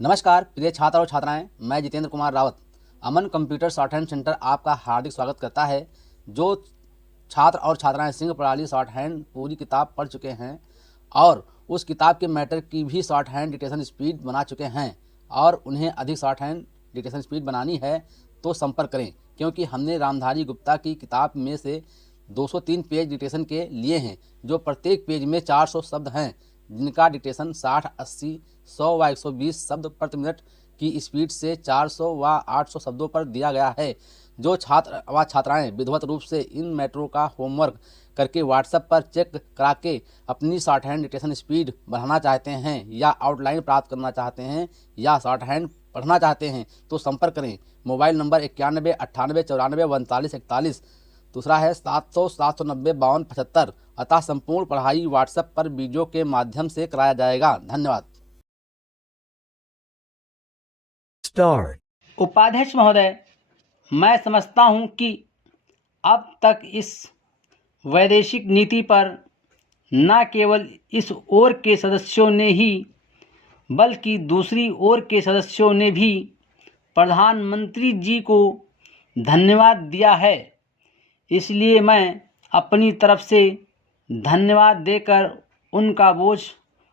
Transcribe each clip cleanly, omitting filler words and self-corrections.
नमस्कार प्रिय छात्र और छात्राएं, मैं जितेंद्र कुमार रावत अमन कंप्यूटर शॉर्ट हैंड सेंटर आपका हार्दिक स्वागत करता है। जो छात्र और छात्राएं सिंह प्रणाली शॉर्ट हैंड पूरी किताब पढ़ चुके हैं और उस किताब के मैटर की भी शॉर्ट हैंड डिक्टेशन स्पीड बना चुके हैं और उन्हें अधिक शॉर्ट हैंड डिक्टेशन स्पीड बनानी है तो संपर्क करें, क्योंकि हमने रामधारी गुप्ता की किताब में से 203 पेज डिक्टेशन के लिए हैं, जो प्रत्येक पेज में 400 शब्द हैं, जिनका डिक्टेशन 60, 80, 100 व 120 शब्द प्रति मिनट की स्पीड से 400 व 800 शब्दों पर दिया गया है। जो छात्र व छात्राएं विधिवत रूप से इन मैटरों का होमवर्क करके व्हाट्सएप पर चेक करा के अपनी शॉर्ट हैंड डिक्टेशन स्पीड बढ़ाना चाहते हैं या आउटलाइन प्राप्त करना चाहते हैं या शॉर्ट हैंड पढ़ना चाहते हैं तो संपर्क करें। मोबाइल नंबर 91 98 94 39 41, दूसरा है 700 790 52 75। अतः संपूर्ण पढ़ाई व्हाट्सएप पर वीडियो के माध्यम से कराया जाएगा। धन्यवाद। उपाध्यक्ष महोदय, मैं समझता हूं कि अब तक इस वैदेशिक नीति पर न केवल इस ओर के सदस्यों ने ही बल्कि दूसरी ओर के सदस्यों ने भी प्रधानमंत्री जी को धन्यवाद दिया है। इसलिए मैं अपनी तरफ से धन्यवाद देकर उनका बोझ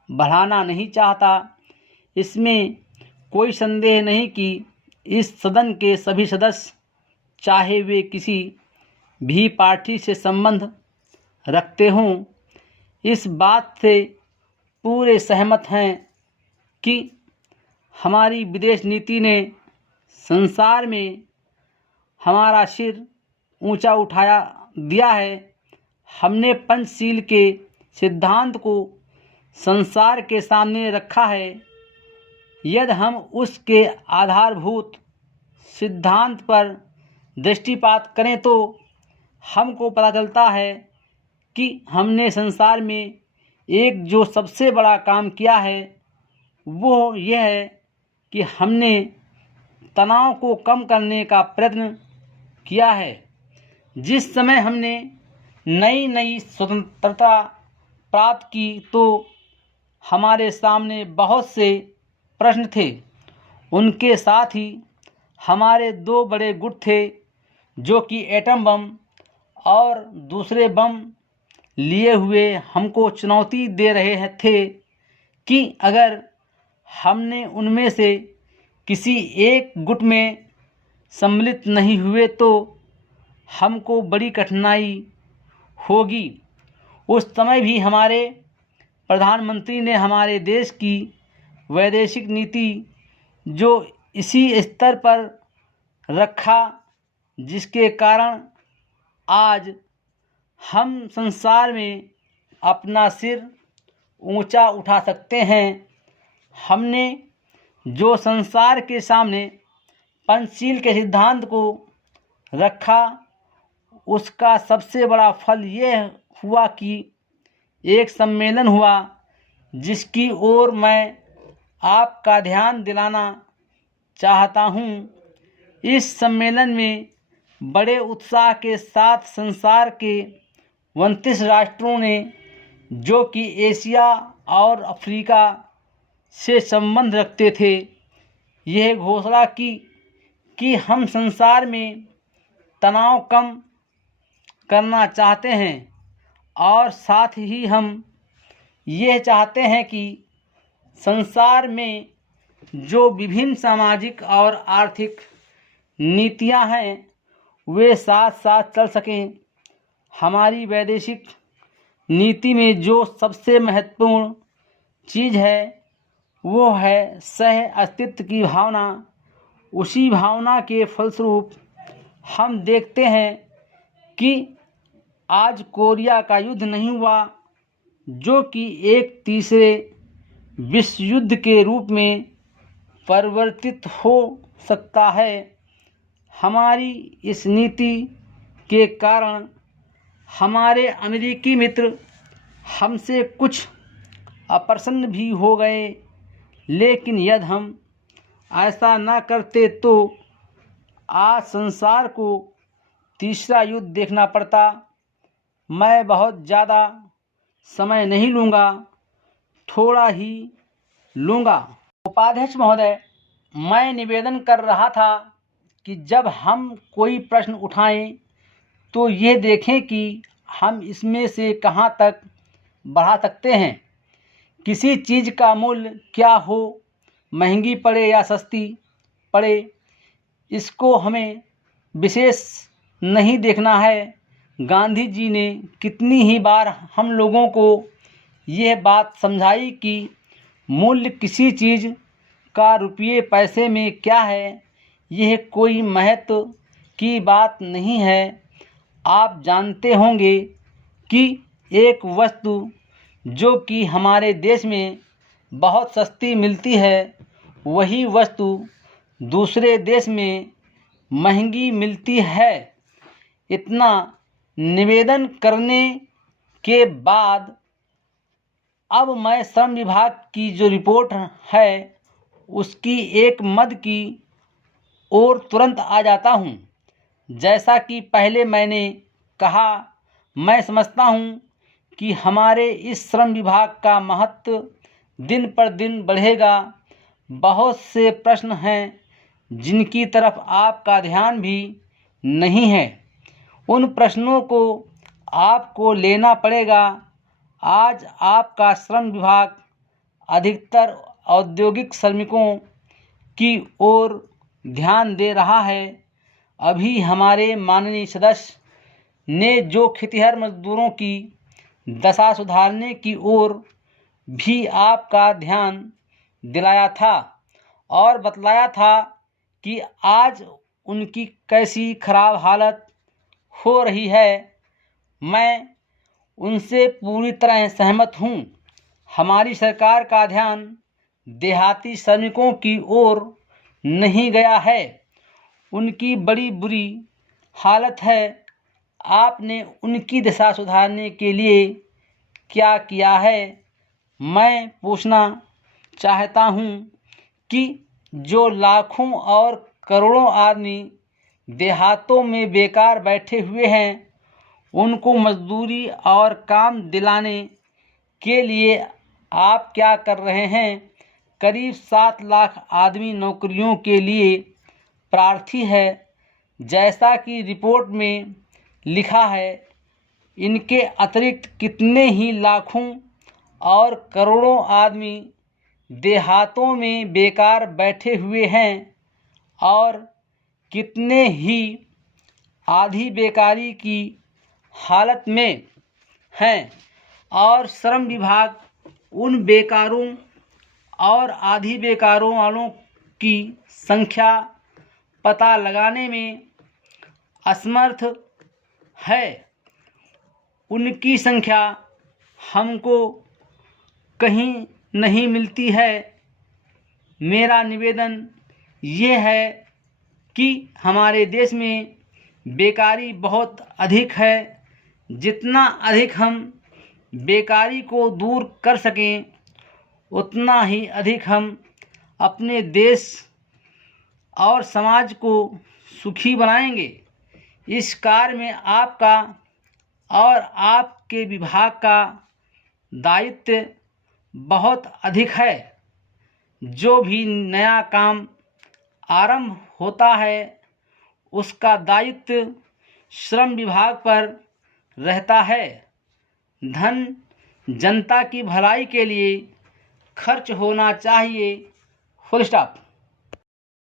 बढ़ाना नहीं चाहता। इसमें कोई संदेह नहीं कि इस सदन के सभी सदस्य, चाहे वे किसी भी पार्टी से संबंध रखते हों, इस बात से पूरे सहमत हैं कि हमारी विदेश नीति ने संसार में हमारा सिर ऊंचा उठाया दिया है। हमने पंचशील के सिद्धांत को संसार के सामने रखा है। यदि हम उसके आधारभूत सिद्धांत पर दृष्टिपात करें तो हमको पता चलता है कि हमने संसार में एक जो सबसे बड़ा काम किया है वो यह है कि हमने तनाव को कम करने का प्रयत्न किया है। जिस समय हमने नई स्वतंत्रता प्राप्त की तो हमारे सामने बहुत से प्रश्न थे। उनके साथ ही हमारे दो बड़े गुट थे जो कि एटम बम और दूसरे बम लिए हुए हमको चुनौती दे रहे थे कि अगर हमने उनमें से किसी एक गुट में सम्मिलित नहीं हुए तो हमको बड़ी कठिनाई होगी। उस समय भी हमारे प्रधानमंत्री ने हमारे देश की वैदेशिक नीति जो इसी स्तर पर रखा, जिसके कारण आज हम संसार में अपना सिर ऊंचा उठा सकते हैं। हमने जो संसार के सामने पंचशील के सिद्धांत को रखा, उसका सबसे बड़ा फल यह हुआ कि एक सम्मेलन हुआ जिसकी ओर मैं आपका ध्यान दिलाना चाहता हूँ। इस सम्मेलन में बड़े उत्साह के साथ संसार के 29 राष्ट्रों ने, जो कि एशिया और अफ्रीका से संबंध रखते थे, यह घोषणा की कि हम संसार में तनाव कम करना चाहते हैं और साथ ही हम यह चाहते हैं कि संसार में जो विभिन्न सामाजिक और आर्थिक नीतियां हैं वे साथ साथ चल सकें। हमारी वैदेशिक नीति में जो सबसे महत्वपूर्ण चीज़ है वो है सह अस्तित्व की भावना। उसी भावना के फलस्वरूप हम देखते हैं कि आज कोरिया का युद्ध नहीं हुआ, जो कि एक तीसरे विश्व युद्ध के रूप में परिवर्तित हो सकता है। हमारी इस नीति के कारण हमारे अमेरिकी मित्र हमसे कुछ अप्रसन्न भी हो गए, लेकिन यदि हम ऐसा न करते तो आज संसार को तीसरा युद्ध देखना पड़ता। मैं बहुत ज़्यादा समय नहीं लूँगा, थोड़ा ही लूँगा। उपाध्यक्ष महोदय, मैं निवेदन कर रहा था कि जब हम कोई प्रश्न उठाएं तो ये देखें कि हम इसमें से कहाँ तक बढ़ा सकते हैं। किसी चीज़ का मूल्य क्या हो, महंगी पड़े या सस्ती पड़े, इसको हमें विशेष नहीं देखना है। गांधी जी ने कितनी ही बार हम लोगों को यह बात समझाई कि मूल्य किसी चीज़ का रुपये पैसे में क्या है, यह कोई महत्व की बात नहीं है। आप जानते होंगे कि एक वस्तु जो कि हमारे देश में बहुत सस्ती मिलती है, वही वस्तु दूसरे देश में महंगी मिलती है। इतना निवेदन करने के बाद अब मैं श्रम विभाग की जो रिपोर्ट है उसकी एक मद की ओर तुरंत आ जाता हूँ। जैसा कि पहले मैंने कहा, मैं समझता हूँ कि हमारे इस श्रम विभाग का महत्व दिन पर दिन बढ़ेगा। बहुत से प्रश्न हैं जिनकी तरफ आपका ध्यान भी नहीं है, उन प्रश्नों को आपको लेना पड़ेगा। आज आपका श्रम विभाग अधिकतर औद्योगिक श्रमिकों की ओर ध्यान दे रहा है। अभी हमारे माननीय सदस्य ने जो खेतिहर मजदूरों की दशा सुधारने की ओर भी आपका ध्यान दिलाया था और बतलाया था कि आज उनकी कैसी खराब हालत हो रही है। मैं उनसे पूरी तरह सहमत हूँ। हमारी सरकार का ध्यान देहाती श्रमिकों की ओर नहीं गया है, उनकी बड़ी बुरी हालत है। आपने उनकी दशा सुधारने के लिए क्या किया है? मैं पूछना चाहता हूँ कि जो लाखों और करोड़ों आदमी देहातों में बेकार बैठे हुए हैं, उनको मजदूरी और काम दिलाने के लिए आप क्या कर रहे हैं? करीब 7 लाख आदमी नौकरियों के लिए प्रार्थी है। जैसा कि रिपोर्ट में लिखा है, इनके अतिरिक्त कितने ही लाखों और करोड़ों आदमी देहातों में बेकार बैठे हुए हैं और कितने ही आधी बेकारी की हालत में हैं, और श्रम विभाग उन बेकारों और आधी बेकारों वालों की संख्या पता लगाने में असमर्थ है। उनकी संख्या हमको कहीं नहीं मिलती है। मेरा निवेदन ये है कि हमारे देश में बेकारी बहुत अधिक है। जितना अधिक हम बेकारी को दूर कर सकें, उतना ही अधिक हम अपने देश और समाज को सुखी बनाएंगे। इस कार्य में आपका और आपके विभाग का दायित्व बहुत अधिक है। जो भी नया काम आरंभ होता है, उसका दायित्व श्रम विभाग पर रहता है। धन जनता की भलाई के लिए खर्च होना चाहिए। Full stop.